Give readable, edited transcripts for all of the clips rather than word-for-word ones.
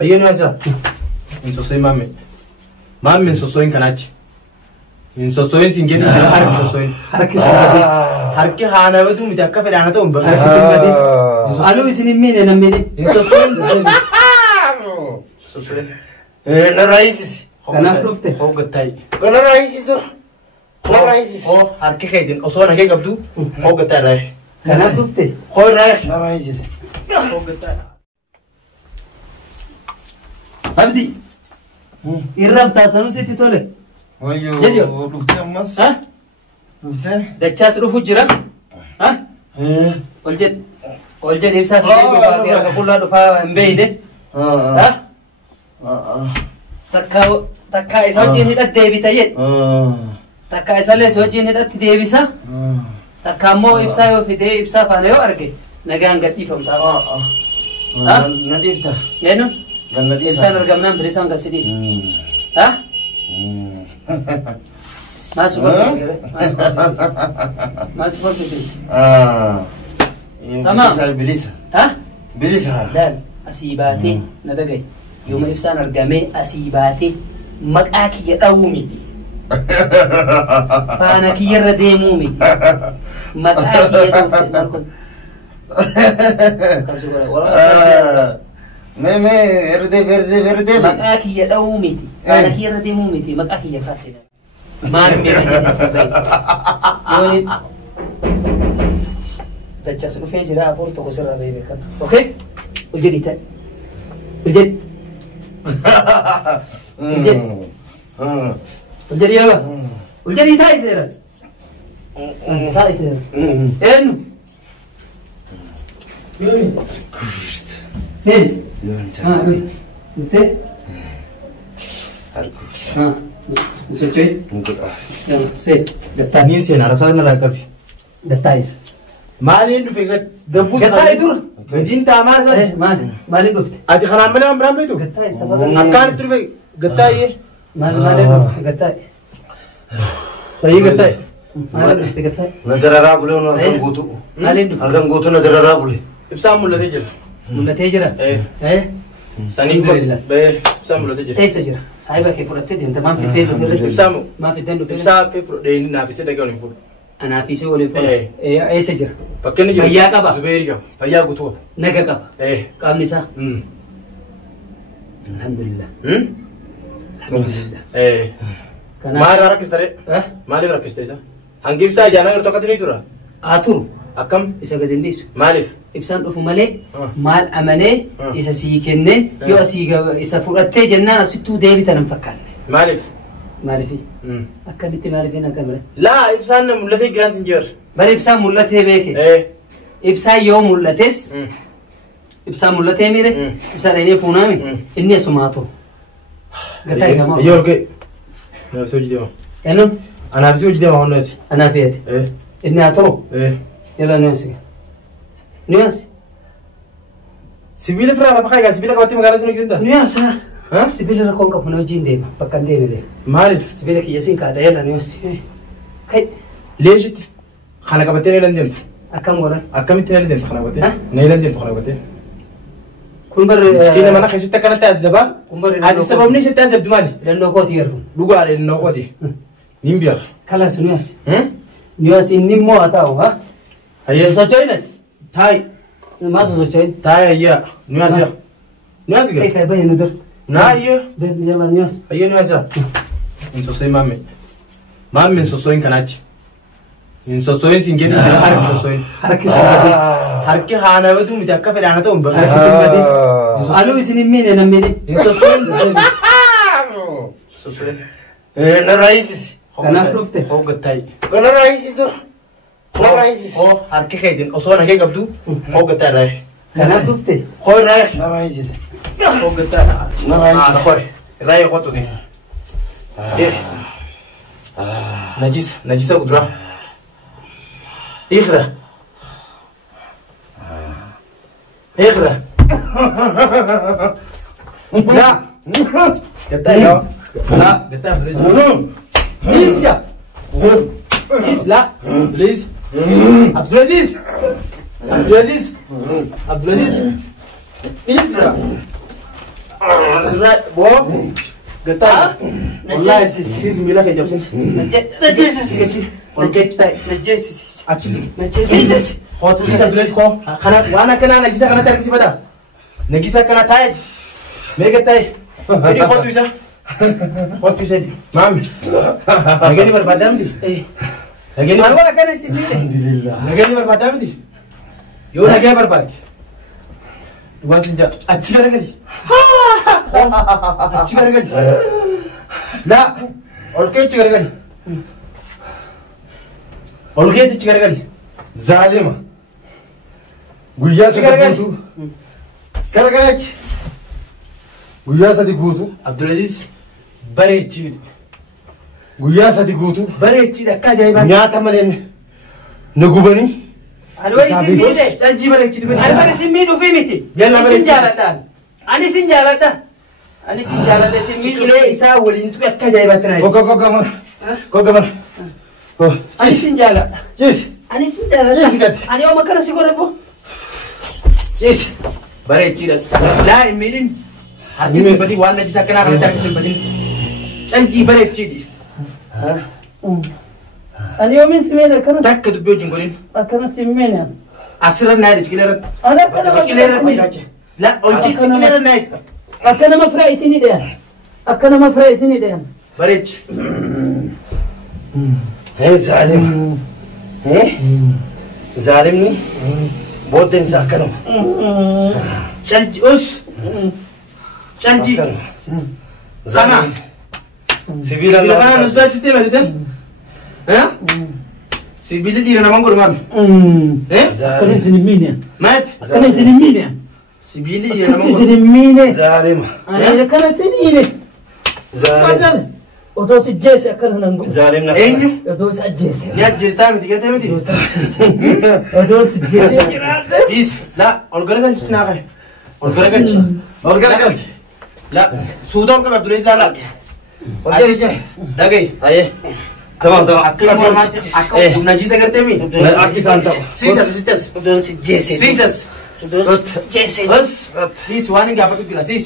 هيا نازا من سوسوين مامي من سوسوين كناج من سوسوين سنجدي حرك سوسوين حركي هانا بدو متأكد في أنا توم بس ألو يسنين مين أنا مين من سوسوين سوسوين لا رئيس كنا فروفته هو قتاي لا رئيس دور لا رئيس هو حركي خيدين أصلا هيك قبضو هو قتاي رايح كنا فروفته هو رايح لا رئيس هو قتاي أبدي إيرام تاسانو سيتي تولي ويو جديو. دكتور مس ها دكتور دتشاس رفو جرا ها والجد إبسا في لا. بيا كلها دفا مبيدة ها takka isa wajjin hidhatte deebita jedhe takka isallee isa wajjin hidhatti deebisa takka ammoo ibsaa yoo fidee ibsaa faana yoo arge nagaan gadhiifamta nadifta eenyu nadifta ibsaan argamnaan bilisaan gasidhiif ha maal si kolfisiise bilisa bilisa ha bilisa laal asii baatee na dhagaye yooma ibsaan argamee asii baatee maqaa kiyya dhawuu miti faana kiyyarra deemuu miti maqaa kiyya dhawuu verde maqaa kiyya dhawuu miti faana kiyyarra deemuu miti maqaa kiyya kaasee maal meeqa jedhe sirree yooni dachas dhufee jira afur tokko sirraa bahee beekama okay hojjedhi ta'e hojjedhi hojjedhi yaaba hojjedhi taa'e seera taa'e seera eenyu yooni seen haa dhufee haa socho'e seen gattaa Niin sen arasaan nalaa qabi. gattaa isa Maaliin dhufe gabbuu gattaa dur gadiin taamaa sana. maaliin dhufte Ati kanaan malee waan biraan beektu. gattaa isa fakkata Akkaan dhufe gattaayyee. maaliin dhufte gattaa Tayyee gattaa'e. maaliin dhufte gattaa nadararaa bulee halkan guutu maaliin dhufte halkan guutu nadararaa bulee Ibsaan mul'atee jira. mul'atee jira Saniif ibsaan mul'atee jira. eessa jira saahiba kee fudhattee deemta maan fiddee dhufte Ibsaan maan fiddeen dhufte ibsaa kee fudhadhee naafisee dhagee waliin fuudhu. anaafisee waliin fudhate eessa jira Bakkeen jira. Fayyaa qaba. Zubeerii qaba. Fayyaa guutuu qaba. naga qaba qaamni isaa alhamdulillah alhamdulillah Maaliif rakkistare? Maaliif rakkiste isa? Hangi ibsaa ijaanaa gartuu akkatti ni tura. haa turu Akkam? isa gad hin dhiisu Maaliif? ibsaan dhufu malee maal amanee isa sii kennee yoo asii isa fudhattee jennaan asittuu deebitan hin fakkaanne Maaliif? maaliifi akkamitti maaliifiin akka bira Laa ibsaan mul'atee giraan sin jiru. bari ibsaan mul'atee beeke ibsaan yoo mul'ates ibsaan mul'atee miire ibsaan dhaynee fuunaami inni asumaa turu gattaa eegamaa Yoo arge. Anaafis hojii deema. eenyu Anaafis hojii deema hunda isi. anaaf eete inni haa turu yala nuyansi nuyansi Sibiila firaa lafa kaayaa sibiila qabattee magaalaa sana gidduu nuyansa sibiila rakkoon qabu na wajjin deema bakka hin deeme deema Maaliif? sibiila kiyya siin kaadha yala nuyansi kai Leeshitti kana qabattee na ilan deemtu. akkam godhan Akkamitti na ilan deemtu kana qabattee? Na ilan deemtu kana qabattee. kun barre Miskiina mana keessatti akkanatti azabaa. kun barre Ati sababni isitti azabdu maali? filannoo kooti yerru Dhugaadha inni noqote. Nin beeka. kalas nuyansi nuyansi inni immoo haa ta'u ha Hayyee. socho'inati Taayi. maa socho'in Taayi hayyaa. Nuyaasiya. Nuyaasi kai gaa. kai bahe nu dur Naa hayyee. yala nuyansi Hayyee nuyaasiya. Hin sossoyin maamme. Maamme hin sossoyin kanaachi. Hin sossoyin sin jedhi harki sossoyin. harki isaa Harki haana beetu miti akka fedhaan haa ta'u. aluu isin hin miine nan miine Hin sossoyin. Sossoyin. na raisis kanaaf dhufte Hoo gattaayi. na raisis dur na raisis Hoo harki keetiin osoo nagee qabdu hoo gattaa irraa eegi. kanaaf dhufte Hoo irraa eegi. na raisis Hoo gattaa. na raisis Nakore. Irraa eegi qotu ni. Najisa kuduraa. Ikhra. Ikhra. La. Gattaa yoo. La. Gattaa please. Please ya. Please la. Please. Abdulaziz. Abdulaziz. Abdulaziz. Please ya. Sirna bo. Gata. Wallahi sis mila ke jabsin. Najesi. Achisi. Hotu isa bilis ko. Kana wana kana nagisa kana tarkisi bada. Nagisa kana taid. Mega tay. Ini hotu isa. Hotu isa. Mami. Nagani berbadam di. Nagani Marwa kana simile. Alhamdulillah. nagani berbadam di. Yo nagaya berbad. Duan senja. Achi gargali. Achi gargali. La. Olke achi gargali. Olke achi gargali. Zalima. Guyyaa sadi guutuu. Gargarachi. Guyyaa sadi guutuu. Abdulaziz bareechidha. Guyyaa sadi guutuu. Bareechidha akka ajaa'ibaa. Nyaata malee na gubanii. Alwa isin mide. Dhalji bareechidha. Alwa isin midu fi miti. Yalla Isin jaaladha. Ani sin jaaladha. Ani sin jaaladha isin midu. Ciqilee isaa waliin tuqe akka ajaa'ibaatti naa Goga mana. Goga mana. Ani sin jaaladha. Ciisi. Ani sin jaaladha. Ciisi gadi. Ani oma kana si godhe bo. Ciisi. bareechidha. Laa hin miidhin harki simbadii waan najisa akkanaa kanatti harki simbadiin cancii bareechidhi. Ani yoomin simeen akkana. Takka dubbii wajjin godhin. Akkana simeen. Asirra naayidha ciqilee irratti. Ani akkana Ciqilee irratti. La hojii ciqilee irra naayidha. Akka nama firaa isinii dhayan. Akka nama firaa isinii dhayan. Bareechi. Zaalima. Zaalimni booddeen isaa akkanuma. Calji us. Calji. Sana. Sibiila kana nus baa sisteema didan. Sibiila dhiira naman godhumaan. Akkana isinii miine. Maati. Akkana isinii miine. Sibiila dhiira naman Akkatti godhumaan. isinii miine. Zaalima. Ani akkana isinii miine. Zaalima. Otoo si jeese akkana nan godhu. Zaalimna. Eenyu? Otoo si ajjeese. Ni ajjeestaa miti gatee miti. Otoo si jeese jiraate. Is la ol garagalchi naa ka'e. Ol garagalchi. Ol garagalchi. La suutaan qaba Abdulees laala. Ol garagalchi. Dhagaye. Ayee. Tamam tamam. Akka namaatti akka najisa gartee mi? Akki isaan ta'u. Siisas sittas. Otoo si jeese. Siisas. Otoo si jeese. Bas. Siis waan hin gaafatu jira siis.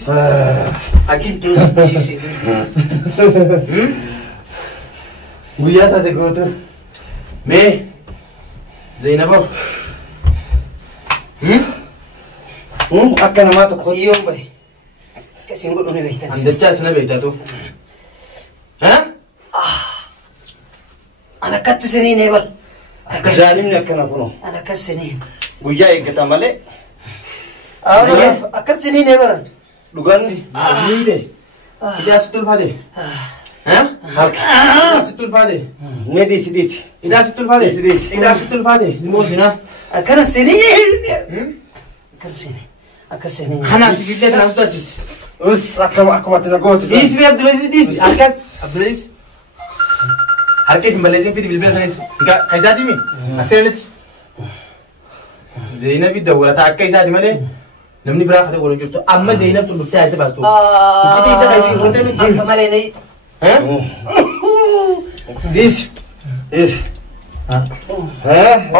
Akki. Otoo si jeese. Guyyaa sadi guutuu. Mee Zainaboo. Akka namaa tokko. Siyyoon bahe. Akkasiin godhu ni beektan. Andachaa isina beektaatu. An akkatti isinii nee bar. Zaalimni akkana kunoo. An akkas isinii. Guyyaa eeggata malee. Akkas isinii nee baran. Dhugaanni. Miidhe. Idaa sitti ulfaate. Idaa sitti ulfaate. Mee dhiisi dhiisi. Idaa sitti ulfaate. Idaa sitti ulfaate. Limuu sinaa. Akkana isinii. Akkas isinii. Akkas isinii. Kanaaf sibiillee kana sodaachisi. Us akkumatti na gooti. Dhiisi fi Abdulees dhiisi. Harkas Abdulees. Harka ittiin balleessin fiti bilbila sanis. Ka isaati mi? Asirratti. Zainabi dawwalataa akka isaati malee namni biraa akka waliin jirtu amma Zainab sun dhuftee asii baastu. Ijji isa kan ishee gootee miti. Akka malee nee. Dhiisi. Dhiisi.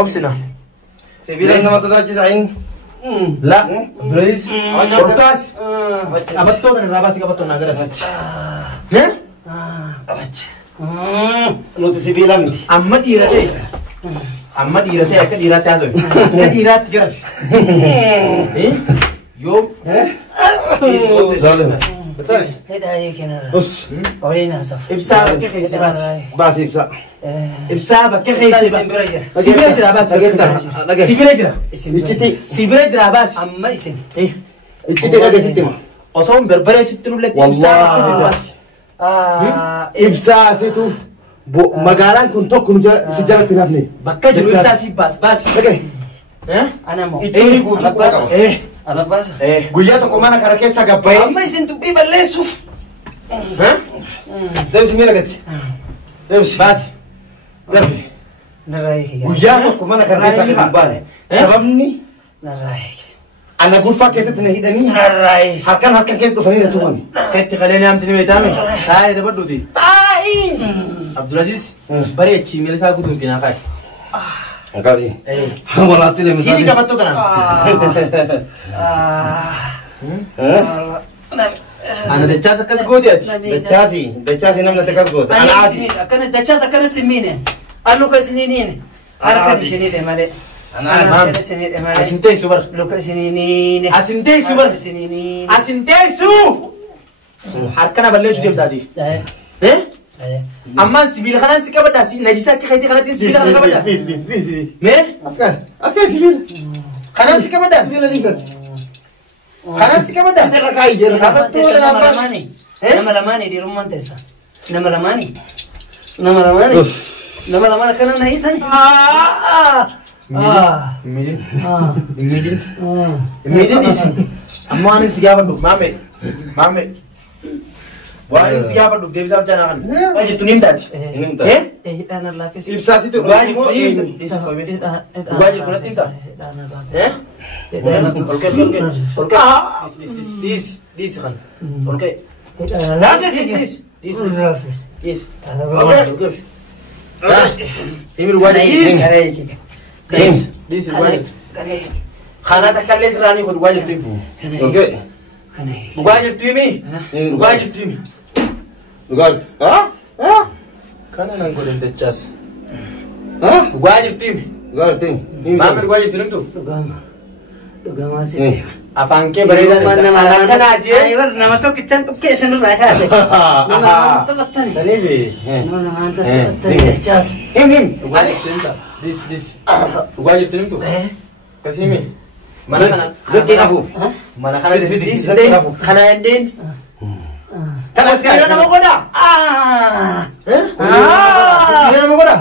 Obsina. Sibiila nama sodaachisaa hin. La. Abdulees. Hortaas. Qabattoo kana irraa baasii qabattoo naa gadafachi. Nuti sibiila miti. Amma dhiira ta'e. Amma dhiira ta'e akka dhiiraatti haasa'u. Akka dhiiraatti gara. Yoo. Hedhaa eeganara. Us. Waliin haasaf. Ibsaa bakka keessa baasi. Baasi ibsa. Ibsaa bakka keessa baasi. Sibira jira. Sibira jira baasi. Sibira jira. Icciti. Sibira jira baasi. Amma isin. Icciti dhageessitti ma. Osoo hin barbaree sitti nulletti ibsaa bakka keessa baasi. Ibsaa asitu magaalaan kun tokko nu si jalatti nafne. Bakka jiru ibsaa si baasi baasi. Dhagee. Ana moo. Icciti guutuu Alabbaasa. qaba. Alabbaasa. Guyyaa tokko mana kana keessa gabbayee. Amma isin dubbii balleessuuf. Deebisi miila gati. Deebisi. Baasi. Darbe. Narraa eege. Guyyaa tokko mana kana keessa gadi hin baane. Sababni Narraa eege. ana gurfaa keessatti na hidhanii Narraa eege. harkaan keessa dhufanii na tumani. Katti qalee nyaamti ni beektaame. Taa'ee dabadhuuti. Abdulaziz bareechi miila isaa guutuutti naa kaa'i. Akkasii. Walaatti deemu Hidhi qabattoo kanaan. أنا دجاج كاس قودي دجاسي نمنا تكاس قوت أنا عادي أكن دجاج أكن سمينه ألو كسنينين هركن سنين مالي أنا سنين مالي أسنتي سوبر لوك سنينين أسنتي سوبر سنينين أسنتي سو هركنا بلش ديم دادي إيه أما سبيل خلنا سكبدا نجسا كخيتي خلنا سبيل خلنا كبدا بيس مين أسكان سبيل خلنا سكبدا سبيل ليسس خلنا سكبدا تركاي nama lamani di rumah tesa nama lamani kana nahi tani Imidin isi amma ani sigaba duk mame wani sigaba duk debi sabja na kan waje tunim tati ana lafis Ibsasi tu waje waje kuna tinta this kan okay this Emir waje this waje khana takalles rani khud waje tibu okay waje timi waje timi lugar kana nan godin dachas lugar waje timi tim mamer waje tinim tu dugama sih apanke bereda kana aje Ibar nama tu kita tu kesan raya sih nama tu tani tani be nama tu tani cas him waje tinta this waje tinim tu kasimi mana kana zaki afuf mana kana this zaki afuf kana endin kana kira nama koda kira nama koda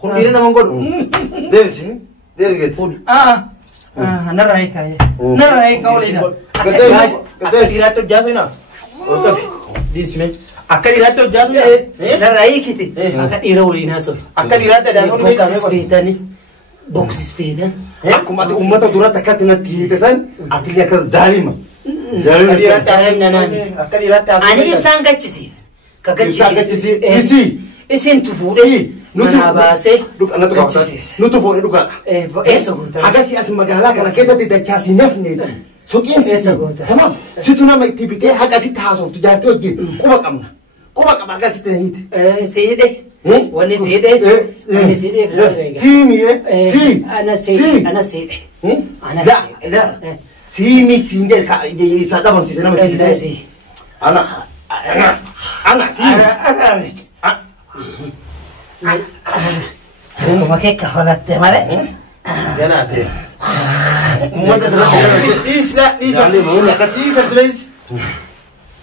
kundira nama koda There's good food. Narai kaya oleh dah. Akadira tu jauh na. This me. Akadira tu jauh na. Narai kita. Akadira oleh naso. Akadira tu jauh na. Boxes fedan. Aku mati umat tu durat takat nanti tesan. Atilia kan zalim. Akadira tu nanti. Akadira tu. Ani ibsan kacisi. Kakacisi. Isin tu fude. Nabase. Nutu fude duka. Eso gota. Agasi as magala kana kesa ti dachasi nafne. Sokin Eso gota. Tamam. Situna mai tibite agasi tahaso tu jarte oji. Kuba kamna. Kuba kam agasi tenhit. Sede. Wani sede. Wani sede. Simi si. Ana sede. Da. Simi sinjer ka sada bang sisena mai tibite. Si. Ana si. Pakai kaholat mare. Jangan ada. Mata terus. This katifa please.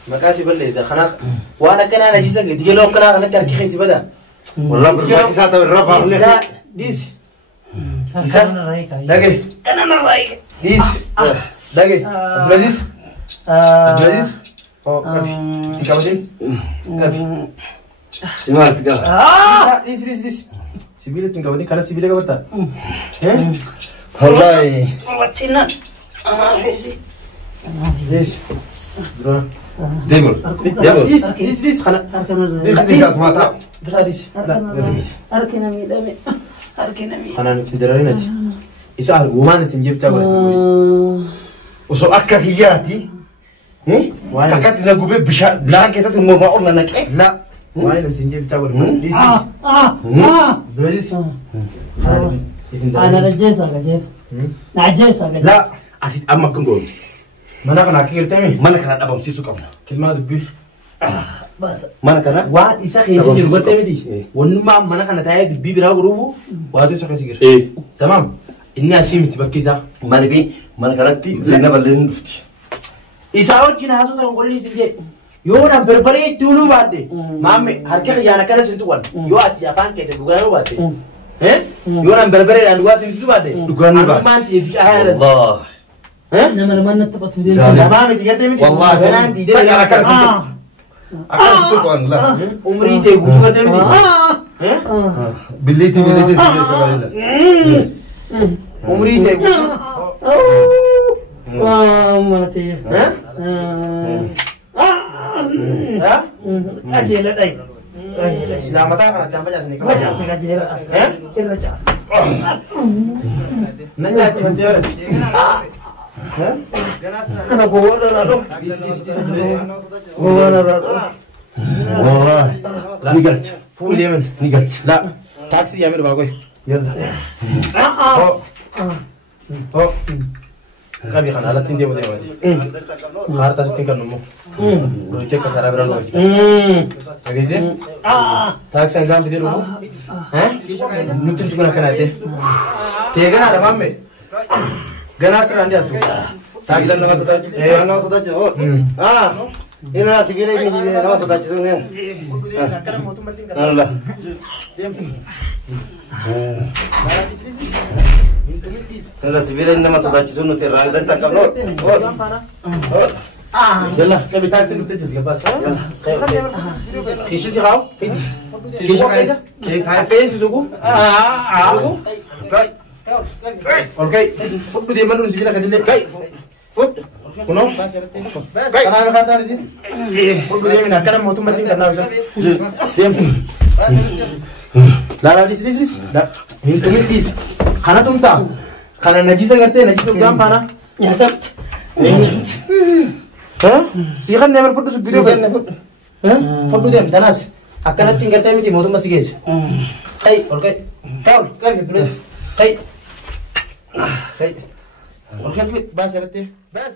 Makasih بالله خلاص وانا كان انا جيسك دي لو كان انا تركي حسي بدا والله بالماكي ساعه الرفع لا ديس Kana narai kaya. دقي Kana narai. ديس دقي عبدالعزيز عبدالعزيز تكابتين كابي سمعت قال ديس سيبيله تكابتين كان سيبيله كبتا والله Wacina. ديس درا ديبل ديس خلاص ديس اسمعتها درا ديس Arkina mi dame. Arkina mi. خلاص في درينات إسأل وما نسنجيب تقول وسو أكاكياتي وانا أكاد نقول بلا كيسات المرمى أورنا نكى لا وانا نسنجيب تقول ديس ديس Ana rajesa gaje. Najesa gaje. لا أسيد أما كنقول mana kana kir temi mana kana dabam sisu kamna kilma dubbi Bas. mana kana wa isa ke yisi jir gote miti wonni ma mana kana tayi dubbi bira gurufu wa to saka sigir tamam inni ashimi tibakisa mana fi mana kana ti zainab len dufti isa wajina hasu ta ngolini sinje yo na berbare tulu bade mamme harke yana kana sintu wan yo ati afan ke de bugano bade yo na berbare and wa sintu bade dugano bade man ti di ahara Allah Nama mana tempat video. tamam ti gate miti والله benan ti de أنا كان سنتو أكاد سنتو لا umri te gutu gate miti بليتي سيدي كبايلا umri te gutu Wah, mati. Ajela dai. Selamat kan selamat aja sini. Baca sekajela. Cerita. Nanya cinta. أنا بوانا رادو بوانا رادو والله نقلت فول اليمن نقلت لا تاكسي يعمل باقوي يلا كابي خان على تين دي ودي خارتا ستين كان نمو كيف كسر أبرا لو أجهزة تاكسي أنجام بديرو ها نوتين تكون أكنا ده تيجنا على مامي جنا سرندي أتو تاكسي نما سداج نما سداج ini nasi bilik ni jadi nama sudah cisungnya. Allah. Nasi bilik nama sudah cisung nanti rang dan tak kabel. يلا كابي تاكسي نوتين يلا بس كيشي سيراو كيشي كايزا كاي فين سيسوكو سيسوكو كاي أوكي فوت بدي منو نسيبنا كذي كاي فوت كنو أنا ما خاطر نسيب فوت بدي من أكلم موتوم بدين كنا وشان لا لا ليس لا من تومي ليس خانا توم تا خانا نجيسة करते नजीस तो जाम पाना ها سيخان نعمل فوتو فيديو करने فوتو ديم دناس أكلت تين करते हैं موتوم بس كيس كاي أوكي كاي بليز كاي كاي أوكي بس يا بس